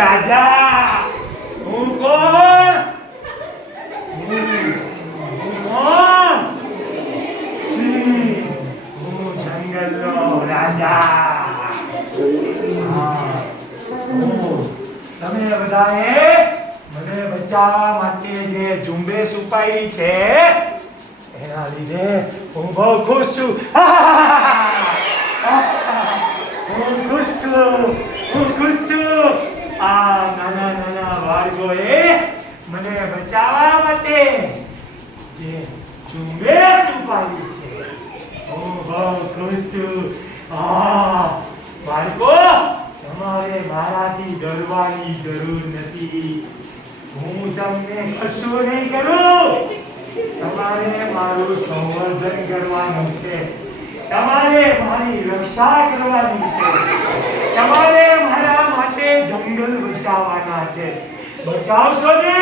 રાજા. હું કોણ? હું કોણ? હું જંગલનો રાજા. તમે બધાએ મને બચાવવા માટે જે ઝુંબેશ ઉપાડી છે એના લીધે હું બહુ ખુશ છું. હું ખુશ છું. આ નાના નાના બાળકોએ મને બચાવવા માટે જે ઝુંબેશ ઉપાડી છે હું બહુ ખુશ છું. બાળકો, તમારે મારાથી ડરવાની જરૂર નથી. હું તમને કશું નહીં કરું. તમારે મારું સંવર્ધન કરવાનું છે. તમારે મારી રક્ષા કરવાની છે. તમારે મારા માટે જંગલ બચાવવાના છે. બચાવશો ને?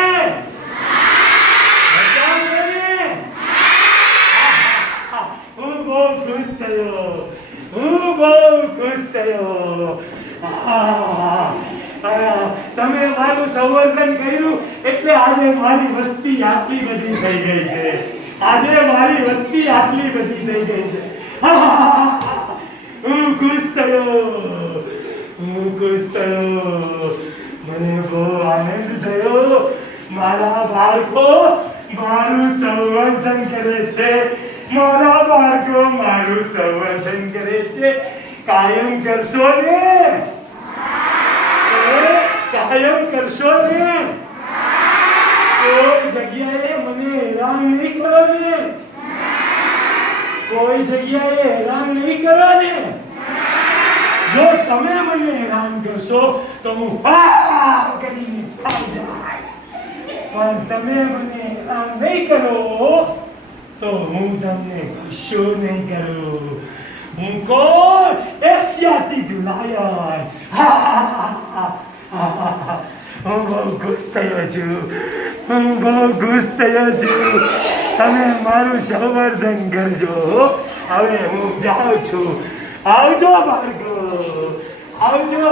બચાવશો ને? હું બહુ ખુશ થયો. તમે મારું સંવર્ધન કર્યું એટલે આજે મારી વસ્તી આટલી બધી થઈ ગઈ છે. હું ખુશ થયો. મને બહુ આનંદ થયો. મારા બાળકો મારું સંવર્ધન કરે છે. કાયમ કરશો ને? કાયમ કરશો ને? કોઈ જગ્યાએ મને હેરાન નહીં કરો ને? જો તમે મને હેરાન કરશો તો હું કરીને ખાઈ જઈશ. પણ તમે મને હેરાન નહીં કરો તો હું તમને કશું નહીં કરું. હું કોણ? Asiatic lion. હું બહુ ખુશ થયો છું. તમે મારું સંવર્ધન કરજો. હવે હું જાઉં છું. આવજો બાળકો. આવજો.